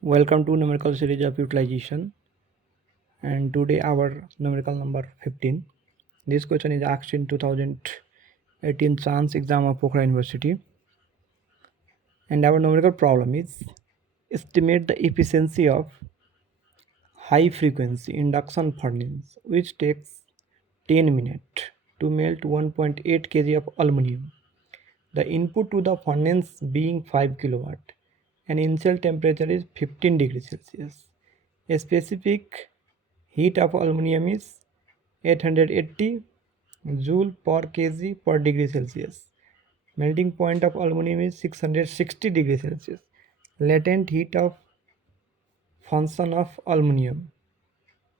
Welcome to numerical series of utilization, and today our numerical number 15. This question is asked in 2018 chance exam of Pokhara University, and our numerical problem is estimate the efficiency of high frequency induction furnace which takes 10 minutes to melt 1.8 kg of aluminum. The input to the furnace being 5 kilowatt and initial temperature is 15 degrees Celsius. A specific heat of aluminum is 880 joule per kg per degree Celsius. Melting point of aluminum is 660 degrees Celsius. Latent heat of function of aluminum,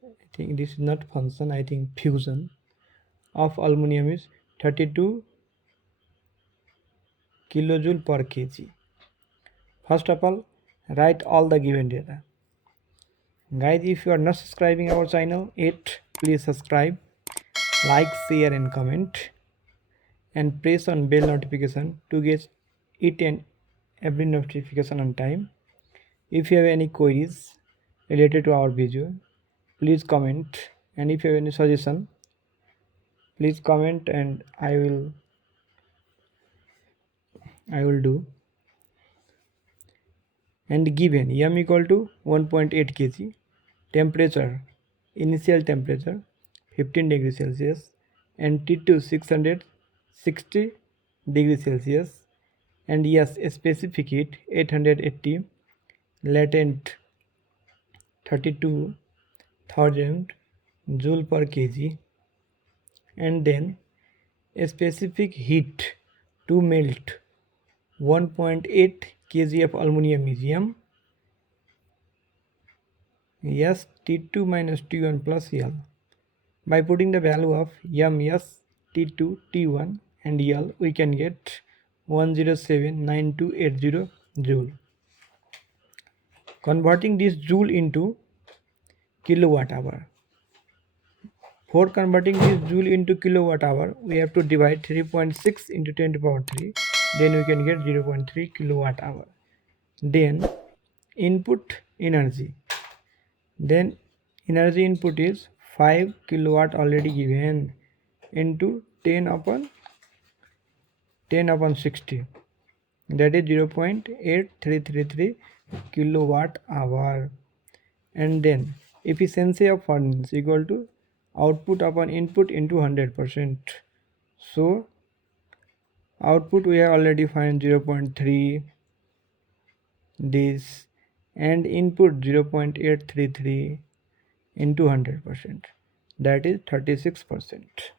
I think this is not function, I think fusion of aluminum is 32 kilojoule per kg. First of all, write all the given data. Guys, if you are not subscribing our channel yet, please subscribe, like, share and comment, and press on bell notification to get it and every notification on time. If you have any queries related to our video, please comment, and if you have any suggestion, please comment and I will do. And given m equal to 1.8 kg, temperature, initial temperature 15 degrees Celsius and T2 660 degrees Celsius, and yes, specific heat 880, latent 32,000 joule per kg, and then a specific heat to melt 1.8 kg of aluminum is m. Yes, T2 minus T1 plus L. By putting the value of m, s, T2, T1 and L, we can get 1079280 joule. Converting this joule into kilowatt hour. For converting this joule into kilowatt hour, we have to divide 3.6 into 10 to the power 3. Then we can get 0.3 kilowatt hour. Then input energy. Then energy input is 5 kilowatt already given into 10 upon 60. That is 0.8333 kilowatt hour. And then efficiency of furnace equal to output upon input into 100%. So output we have already find 0.3 this, and input 0.833 into 100%, that is 36%.